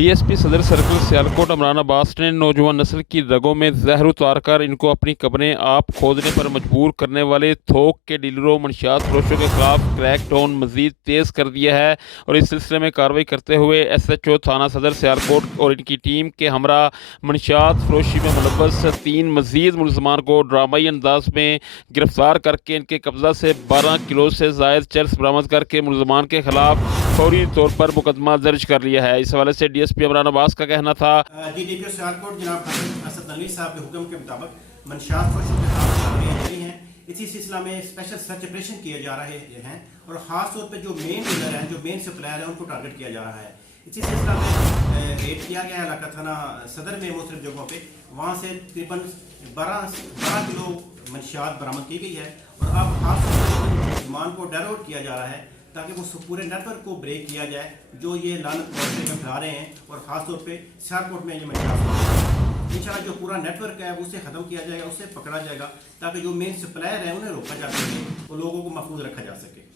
DSP सदर circle Sialkot Imran Abbas ने नौजवान नस्ल की रगों में जहर उतारकर इनको अपनी कब्रें आप खोदने पर मजबूर करने वाले थोक के डीलरों मनशियात फरोशों के खिलाफ क्रैक डाउन मजीद तेज़ कर दिया है और इस सिलसिले में कार्रवाई करते हुए SHO थाना सदर सियालकोट और इनकी टीम के हमरा मनशियात फरोशी में मुलव्वस 3 मजीद मुलजमान को ड्रामाई अंदाज में गिरफ्तार करके इनके कब्जा से 12 किलो से जायद चर्स बरामद करके मुलजमान के खिलाफ फौरी तौर पर मुकदमा दर्ज कर लिया है। इस हवाले से DSP इमरान अब्बास का कहना था DPO सियालकोट जनाब असद नकवी साहब के हुक्म के मुताबिक मनशियात फरोशों के खिलाफ कार्रवाई जारी हैं। इसी सिलसिला में स्पेशल सर्च ऑपरेशन किए जा रहे हैं और ख़ास तौर पर जो मेन डीलर हैं, जो मेन सप्लायर हैं, उनको टारगेट किया जा रहा है। इसी सिलसिला में रेड किया गया इलाका थाना सदर में मुख्तलिफ जगहों पे, वहाँ से तकरीबन 12 किलो मनशियात बरामद की गई है और अब खास तौर पर मुसलमान को डायवर्ट किया जा रहा है ताकि वो पूरे नेटवर्क को ब्रेक किया जाए जो ये लानत में फैला रहे हैं और ख़ास तौर पे सियालकोट में ये मनशियात इंशाल्लाह जो पूरा नेटवर्क है उसे ख़त्म किया जाएगा, उसे पकड़ा जाएगा ताकि जो मेन सप्लायर हैं उन्हें रोका जा सके और लोगों को महफूज रखा जा सके।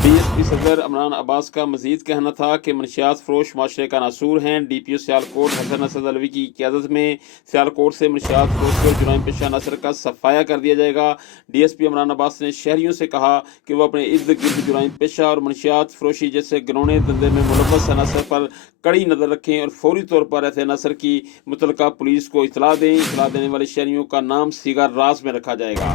DSP सदर इमरान अब्बास का मजीद कहना था कि मनशियात फरोश माशरे का नासूर हैं। DPO सियालकोट हसन असद अलवी की क़यादत में सियालकोट से मनशियात फरोश और जुराइम पेशा नसर का सफाया कर दिया जाएगा। DSP इमरान अब्बास ने शहरियों से कहा कि वो अपने इर्द गिर्द जुराइम पेशा और मनशियात फरोशी जैसे घिनौने धंधे में मुलव्वस अनासर पर कड़ी नज़र रखें और फौरी तौर पर ऐसे अनासर की मुतलका पुलिस को इतला दें। इतला देने वाले शहरियों का नाम सीगा राज में रखा जाएगा।